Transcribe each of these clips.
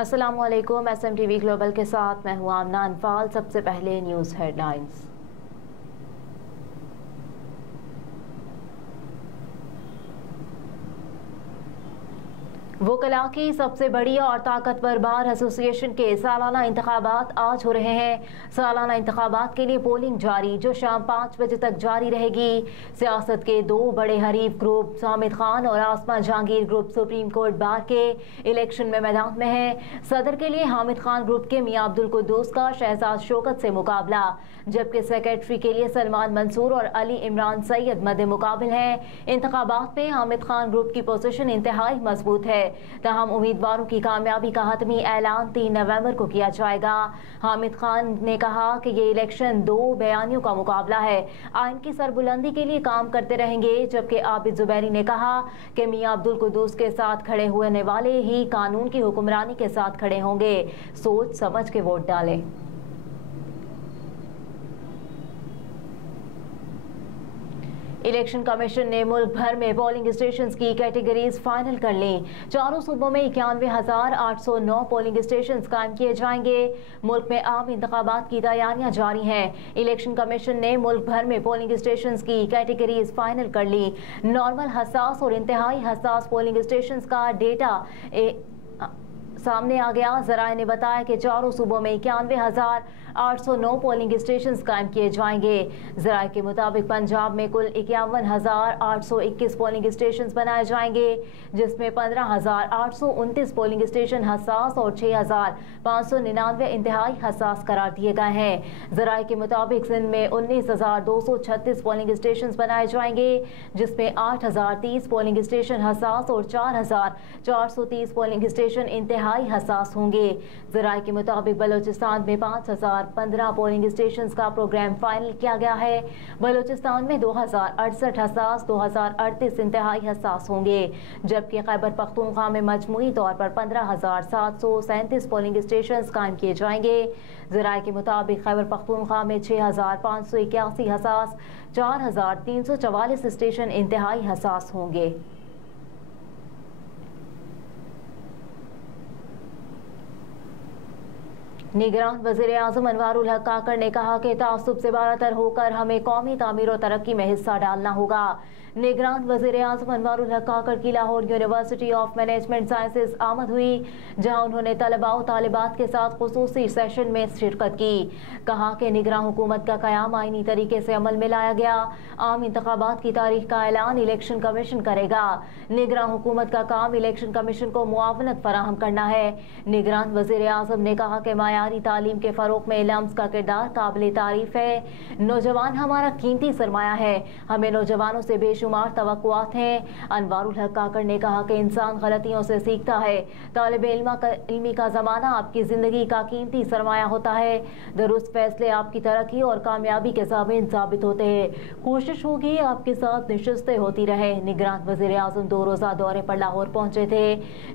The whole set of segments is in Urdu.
السلام علیکم، SMTV گلوبل کے ساتھ میں ہوں آمنہ انفال۔ سب سے پہلے نیوز ہیڈ لائنز۔ وکلاء کی سب سے بڑی اور طاقتور بار ایسوسی ایشن کے سالانہ انتخابات آج ہو رہے ہیں۔ سالانہ انتخابات کے لیے پولنگ جاری، جو شام 5 بجے تک جاری رہے گی۔ سیاست کے دو بڑے حریف گروپ حامد خان اور Asma Jahangir group supreme court bar کے الیکشن میں میدان میں ہیں۔ صدر کے لیے حامد خان گروپ کے میاں عبدالقدوس کا شہزاد شوکت سے مقابلہ، جبکہ سیکرٹری کے لیے سلمان منصور اور علی عمران سید مد مقابل ہیں۔ انتخابات میں حامد خان گروپ کی پوزیشن انتہائی مضبوط ہے، تاہم امیدواروں کی کامیابی کا حتمی اعلان 3 نومبر کو کیا جائے گا۔ حامد خان نے کہا کہ یہ الیکشن 2 بیانیوں کا مقابلہ ہے، آئین کی سربلندی کے لیے کام کرتے رہیں گے، جبکہ عابد زبیری نے کہا کہ میاں عبدالقدوس کے ساتھ کھڑے ہونے والے ہی قانون کی حکمرانی کے ساتھ کھڑے ہوں گے، سوچ سمجھ کے ووٹ ڈالیں۔ الیکشن کمیشن نے ملک بھر میں پولنگ اسٹیشنز کی کیٹیگریز فائنل کر لیں۔ چاروں صوبوں میں 91,809 پولنگ اسٹیشنز قائم کیے جائیں گے۔ ملک میں عام انتخابات کی تیاریاں جاری ہیں۔ الیکشن کمیشن نے ملک بھر میں پولنگ اسٹیشنز کی کیٹیگریز فائنل کر لی۔ نارمل، حساس اور انتہائی حساس پولنگ اسٹیشنز کا ڈیٹا سامنے آ گیا۔ ذرائع نے بتایا کہ چاروں صوبوں میں 91,809 پولنگ اسٹیشنز قائم کیے جائیں گے۔ ذرائع کے مطابق پنجاب میں کل 51,821 پولنگ اسٹیشنز بنائے جائیں گے، جس میں 15,829 پولنگ اسٹیشن حساس اور 6,599 انتہائی حساس قرار دیے گئے ہیں۔ ذرائع کے مطابق سندھ میں 19,236 پولنگ اسٹیشنز بنائے جائیں گے، جس میں 8,030 پولنگ اسٹیشن حساس اور 4,430 پولنگ اسٹیشن انتہائی حساس ہوں گے۔ ذرائع کے مطابق بلوچستان میں 5,015 پولنگ اسٹیشنز کا پروگرام فائنل کیا گیا ہے۔ بلوچستان میں 2,068 حساس، 2,038 انتہائی حساس ہوں گے، جبکہ خیبر پختونخوا میں مجموعی طور پر 15,737 پولنگ اسٹیشنز قائم کیے جائیں گے۔ ذرائع کے مطابق خیبر پختونخوا میں 6,581 حساس، 4,344 اسٹیشن انتہائی حساس ہوں گے۔ نگران وزیر اعظم انوار الحق کاکڑ نے کہا کہ تعصب سے بالاتر ہو کر ہمیں قومی تعمیر و ترقی میں حصہ ڈالنا ہوگا۔ نگران وزیر اعظم انوار الحق کاکڑ کی Lahore university of management sciences آمد ہوئی، جہاں انہوں نے طلباء و طالبات کے ساتھ خصوصی سیشن میں شرکت کی۔ کہا کہ نگراں حکومت کا قیام آئینی طریقے سے عمل میں لایا گیا۔ عام انتخابات کی تاریخ کا اعلان الیکشن کمیشن کرے گا۔ نگراں حکومت کا کام الیکشن کمیشن کو معاونت فراہم کرنا ہے۔ نگران وزیر اعظم نے کہا کہ معیاری تعلیم کے فروغ میں لمس کا کردار قابل تعریف ہے۔ نوجوان ہمارا قیمتی سرمایہ ہے، ہمیں نوجوانوں سے بے شمار توقعات ہیں۔ انوار الحق کاکڑ نے کہا کہ انسان غلطیوں سے سیکھتا ہے، طالب علمی کا زمانہ آپ کی زندگی کا قیمتی سرمایہ ہوتا ہے، درست فیصلے آپ کی ترقی اور کامیابی کے ضامن ثابت ہوتے ہیں، کوشش ہوگی آپ کے ساتھ نشستیں ہوتی رہے۔ نگران وزیر اعظم 2 روزہ دورے پر لاہور پہنچے تھے۔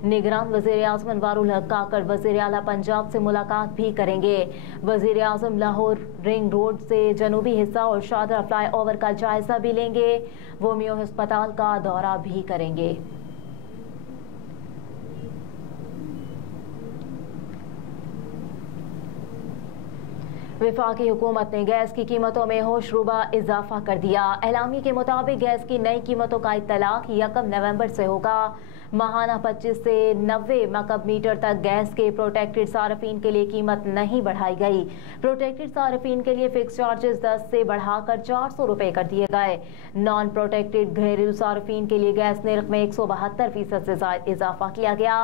نگران وزیر اعظم انوار الحق کاکڑ وزیر اعلیٰ پنجاب سے ملاقات بھی کریں گے۔ وزیر اعظم لاہور رنگ روڈ سے جنوبی حصہ اور شاہدرہ فلائی اوور کا جائزہ بھی لیں گے۔ وہ میو ہسپتال کا دورہ بھی کریں گے۔ وفاقی حکومت نے گیس کی قیمتوں میں ہوشربا اضافہ کر دیا۔ اعلامیے کے مطابق گیس کی نئی قیمتوں کا اطلاق 1 نومبر سے ہوگا۔ ماہانہ 25 سے 90 مکعب میٹر تک گیس کے پروٹیکٹڈ صارفین کے لیے قیمت نہیں بڑھائی گئی۔ پروٹیکٹڈ صارفین کے لیے فکس چارجز 10 سے بڑھا کر 400 روپے کر دیے گئے۔ نان پروٹیکٹڈ گھریلو صارفین کے لیے گیس نرخ میں 172% سے زائد اضافہ کیا گیا۔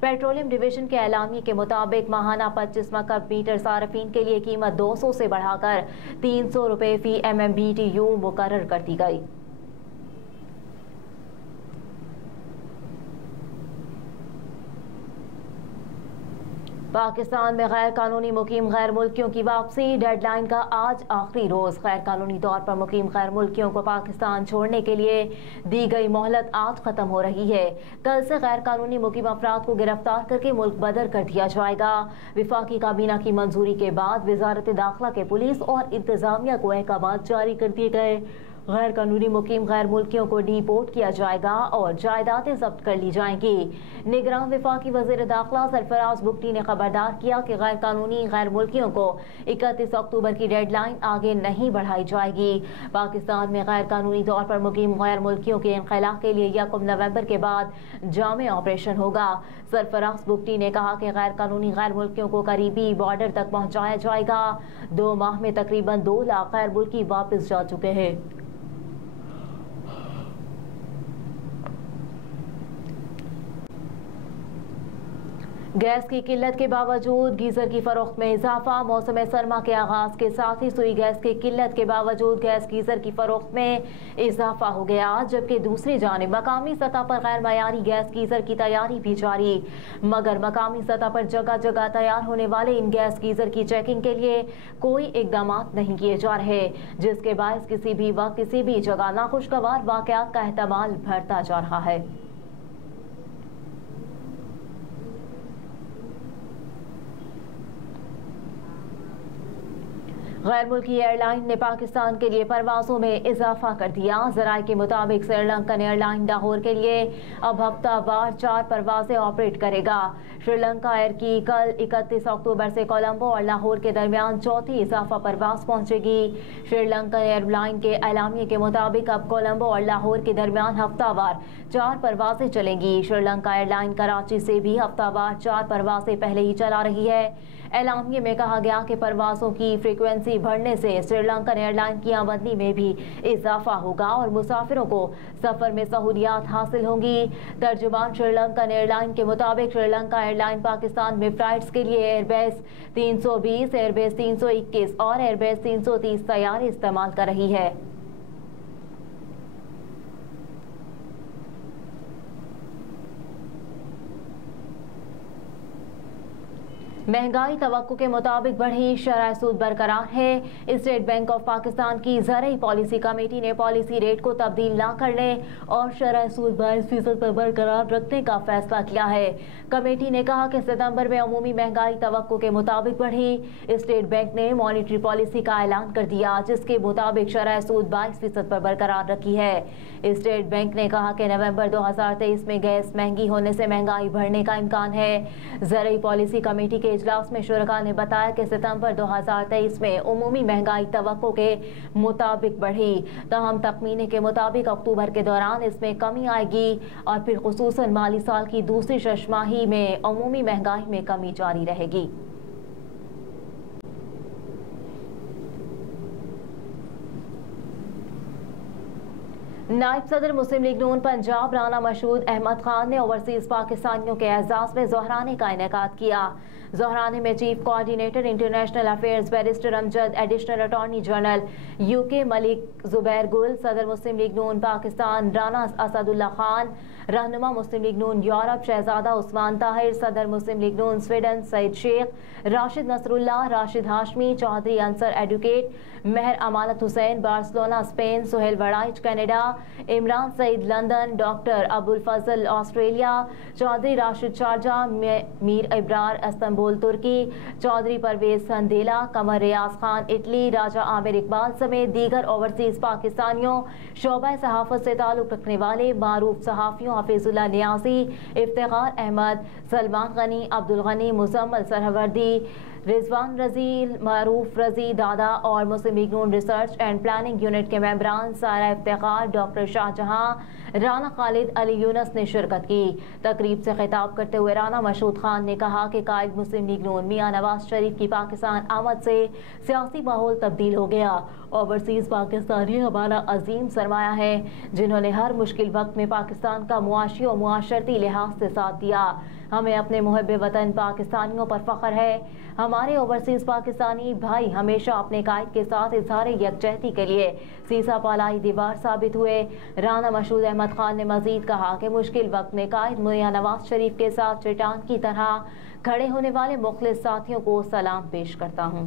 پیٹرولیم ڈویژن کے اعلامیے کے مطابق ماہانہ 25 مکعب میٹر صارفین کے لیے قیمت 200 سے بڑھا کر 300 روپے فی MMBTU مقرر کر دی گئی۔ پاکستان میں غیر قانونی مقیم غیر ملکیوں کی واپسی، ڈیڈ لائن کا آج آخری روز۔ غیر قانونی طور پر مقیم غیر ملکیوں کو پاکستان چھوڑنے کے لیے دی گئی مہلت آج ختم ہو رہی ہے۔ کل سے غیر قانونی مقیم افراد کو گرفتار کر کے ملک بدر کر دیا جائے گا۔ وفاقی کابینہ کی منظوری کے بعد وزارت داخلہ کے پولیس اور انتظامیہ کو احکامات جاری کر دیے گئے۔ غیر قانونی مقیم غیر ملکیوں کو ڈیپورٹ کیا جائے گا اور جائیدادیں ضبط کر لی جائیں گی۔ نگراں وفاقی وزیر داخلہ سرفراز بگٹی نے خبردار کیا کہ غیر قانونی غیر ملکیوں کو 31 اکتوبر کی ڈیڈ لائن آگے نہیں بڑھائی جائے گی۔ پاکستان میں غیر قانونی طور پر مقیم غیر ملکیوں کے انخلا کے لیے 1 نومبر کے بعد جامع آپریشن ہوگا۔ سرفراز بگٹی نے کہا کہ غیر قانونی غیر ملکیوں کو قریبی بارڈر تک پہنچایا جائے گا۔ 2 ماہ میں تقریباً 2 لاکھ غیر ملکی واپس جا چکے ہیں۔ گیس کی قلت کے باوجود گیزر کی فروخت میں اضافہ۔ موسم سرما کے آغاز کے ساتھ ہی سوئی گیس کی قلت کے باوجود گیس گیزر کی فروخت میں اضافہ ہو گیا، جبکہ دوسری جانب مقامی سطح پر غیر معیاری گیس گیزر کی تیاری بھی جاری، مگر مقامی سطح پر جگہ جگہ تیار ہونے والے ان گیس گیزر کی چیکنگ کے لیے کوئی اقدامات نہیں کیے جا رہے، جس کے باعث کسی بھی وقت کسی بھی جگہ ناخوشگوار واقعات کا احتمال بڑھتا جا رہا ہے۔ غیر ملکی ایئر لائن نے پاکستان کے لیے پروازوں میں اضافہ کر دیا۔ ذرائع کے مطابق سری لنکن ایئر لائن لاہور کے لیے اب ہفتہ وار 4 پروازیں آپریٹ کرے گا۔ سری لنکا ایئر کی کل 31 اکتوبر سے کولمبو اور لاہور کے درمیان چوتھی اضافہ پرواز پہنچے گی۔ سری لنکن ایئر لائن کے اعلامیے کے مطابق اب کولمبو اور لاہور کے درمیان ہفتہ وار 4 پروازیں چلیں گی۔ سری لنکا ایئر لائن کراچی سے بھی ہفتہ وار 4 پروازیں پہلے ہی چلا رہی ہے۔ اعلامیے میں کہا گیا کہ پروازوں کی فریکوینسی بڑھنے سے سری لنکن ایئر لائن کی آمدنی میں بھی اضافہ ہوگا اور مسافروں کو سفر میں سہولیات حاصل ہوں گی۔ ترجمان سری لنکن ایئر لائن کے مطابق سری لنکا ایئر لائن پاکستان میں فلائٹس کے لیے ایئر بیس 320، ایئر بیس 321 اور ایئر بیس 330 طیارے استعمال کر رہی ہے۔ مہنگائی توقع کے مطابق بڑھی، شرح سود برقرار ہے۔ اسٹیٹ بینک آف پاکستان کی زرعی پالیسی کمیٹی نے پالیسی ریٹ کو تبدیل نہ کرنے اور شرح سود 22% پر برقرار رکھنے کا فیصلہ کیا ہے۔ کمیٹی نے کہا کہ ستمبر میں عمومی مہنگائی توقع کے مطابق بڑھی۔ اسٹیٹ بینک نے مانیٹری پالیسی کا اعلان کر دیا، جس کے مطابق شرح سود 22% پر برقرار رکھی ہے۔ اسٹیٹ بینک نے کہا کہ نومبر 2023 میں گیس مہنگی ہونے سے مہنگائی بڑھنے کا امکان ہے۔ زرعی پالیسی کمیٹی کے اجلاس میں شرکاء نے بتایا کہ ستمبر 2023 میں عمومی مہنگائی توقع کے مطابق بڑھی، تاہم تخمینے کے مطابق اکتوبر کے دوران اس میں کمی آئے گی اور پھر خصوصاً مالی سال کی دوسری ششماہی میں عمومی مہنگائی میں کمی جاری رہے گی۔ نائب صدر مسلم لیگ نون پنجاب رانا مشہود احمد خان نے اوورسیز پاکستانیوں کے اعزاز میں ظہرانے کا انعقاد کیا۔ ظہرانے میں chief coordinator international affairs barrister Amjad, additional attorney general UK Malik Zubair Gul, صدر مسلم لیگ نون پاکستان رانا اسد اللہ خان، رہنما مسلم لیگ نون یورپ شہزادہ عثمان طاہر، صدر مسلم لیگ نون Sweden Saeed Sheikh, Rashid Nasr Ullah, Rashid Hashmi, Chaudhry Ansar advocate, Mehr Amanat Hussain Barcelona Spain, Sohail Warraich Canada, Imran Saeed London, doctor Abulfazl Australia, Chaudhry Rashid Sharjah, Mir Abrar Istanbul ترکی، چودھری پرویز سندیلا، قمر ریاض خان اٹلی، راجہ عامر اقبال سمیت دیگر اوورسیز پاکستانیوں، شعبہ صحافت سے تعلق رکھنے والے معروف صحافیوں حفیظ اللہ نیازی، افتخار احمد، سلمان غنی، عبدالغنی مزمل سرہوردی، رضوان رضی، معروف رضی دادا اور Muslim League Noon research and planning unit کے ممبران سارہ افتخار، ڈاکٹر شاہ جہاں، رانا خالد، علی یونس نے شرکت کی۔ تقریب سے خطاب کرتے ہوئے رانا مشہود خان نے کہا کہ قائد مسلم لیگ نون میاں نواز شریف کی پاکستان آمد سے سیاسی ماحول تبدیل ہو گیا۔ اوورسیز پاکستانی ہمارا عظیم سرمایہ ہے، جنہوں نے ہر مشکل وقت میں پاکستان کا معاشی و معاشرتی لحاظ سے ساتھ دیا۔ ہمیں اپنے محب وطن پاکستانیوں پر فخر ہے۔ ہمارے اوورسیز پاکستانی بھائی ہمیشہ اپنے قائد کے ساتھ اظہار یکجہتی کے لیے سیسا پالائی دیوار ثابت ہوئے۔ رانا مشہود احمد خان نے مزید کہا کہ مشکل وقت میں قائد میاں نواز شریف کے ساتھ چٹان کی طرح کھڑے ہونے والے مخلص ساتھیوں کو سلام پیش کرتا ہوں۔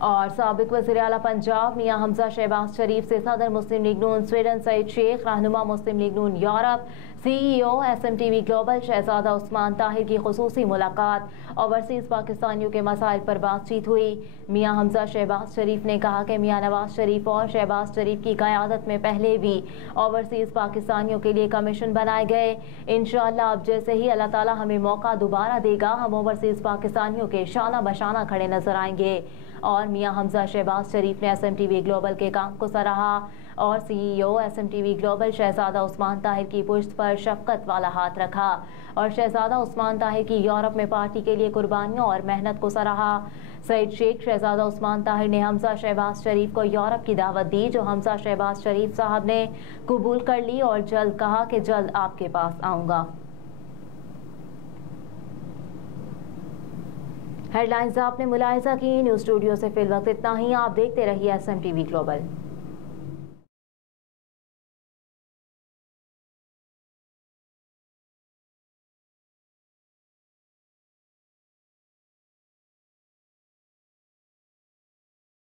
اور سابق وزیر اعلیٰ پنجاب میاں حمزہ شہباز شریف سے صدر مسلم لیگ نون سویڈن سعید شیخ، رہنما Muslim League Noon Europe, C E O S M T V global Shahzada Usman Tahir کی خصوصی ملاقات، اوورسیز پاکستانیوں کے مسائل پر بات چیت ہوئی۔ میاں حمزہ شہباز شریف نے کہا کہ میاں نواز شریف اور شہباز شریف کی قیادت میں پہلے بھی اوورسیز پاکستانیوں کے لیے کمیشن بنائے گئے۔ انشاءاللہ اب جیسے ہی اللہ تعالیٰ ہمیں موقع دوبارہ دے گا، ہم اوورسیز پاکستانیوں کے شانہ بشانہ کھڑے نظر آئیں گے۔ اور میاں حمزہ شہباز شریف نے S M T V global کے کام کو سراہا اور C E O S M T V global Shahzada Usman Tahir کی پشت پر شفقت والا ہاتھ رکھا اور شہزادہ عثمان طاہر کی یورپ میں پارٹی کے لیے قربانیوں اور محنت کو سراہا۔ سعید شیخ شہزادہ عثمان طاہر نے حمزہ شہباز شریف کو یورپ کی دعوت دی، جو حمزہ شہباز شریف صاحب نے قبول کر لی اور جلد کہا کہ جلد آپ کے پاس آؤں گا۔ ہیڈ لائنز آپ نے ملاحظہ کی۔ نیوز اسٹوڈیو سے فی الوقت اتنا ہی۔ آپ دیکھتے رہیے S M T V global.